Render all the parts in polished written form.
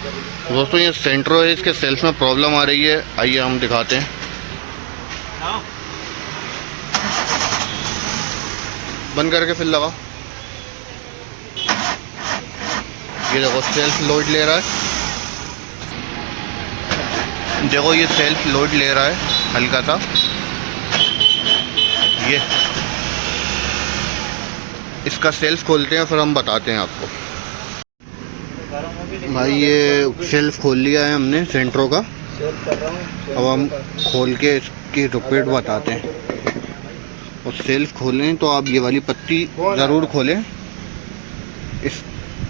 दोस्तों ये सेंट्रो है, इसके सेल्फ में प्रॉब्लम आ रही है। आइए हम दिखाते हैं। बंद करके फिर लगाओ। ये देखो सेल्फ लोड ले रहा है। देखो ये सेल्फ लोड ले रहा है हल्का सा। ये इसका सेल्फ खोलते हैं फिर हम बताते हैं आपको। भाई ये सेल्फ खोल लिया है हमने सेंट्रो का। अब हम खोल के इसकी रिपेयर बताते हैं। और सेल्फ खोलें तो आप ये वाली पत्ती ज़रूर खोलें। इस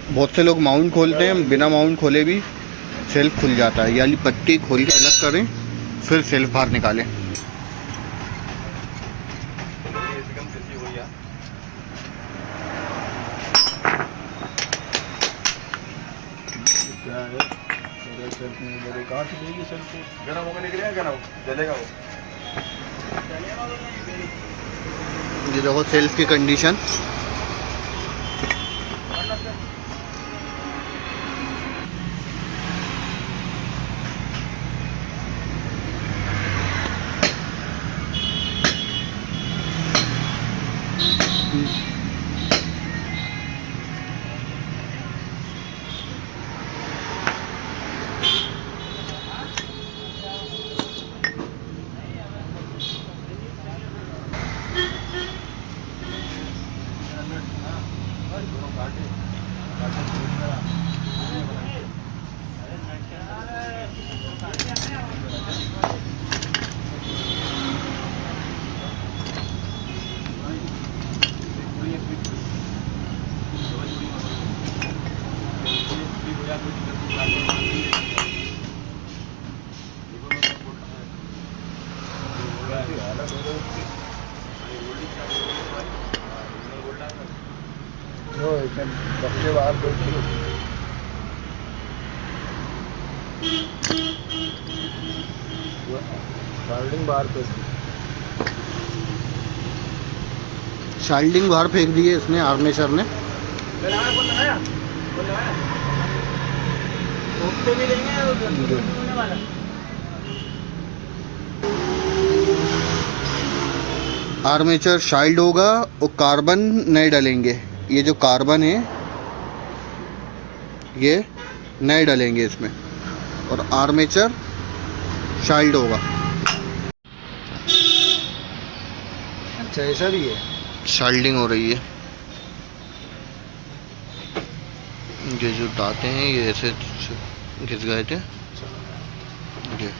बहुत से लोग माउंट खोलते हैं, बिना माउंट खोले भी सेल्फ खुल जाता है। ये वाली पत्ती खोल के अलग करें फिर सेल्फ बाहर निकालें। गरम होकर निकलेगा, गरम जलेगा वो। ये देखो सेल्फ की कंडीशन। बच्चे बाहर शाल्डिंग बाहर पे शाल्डिंग बाहर फेंक दी है इसने, आर्मेचर ने। आर्मेचर शाइल्ड होगा और कार्बन नए डलेंगे। ये जो कार्बन है ये नए डलेंगे इसमें और आर्मेचर शाइल्ड होगा। अच्छा ऐसा भी है। शाइल्डिंग हो रही है। ये जो दांते हैं ये ऐसे घिस गए थे। ये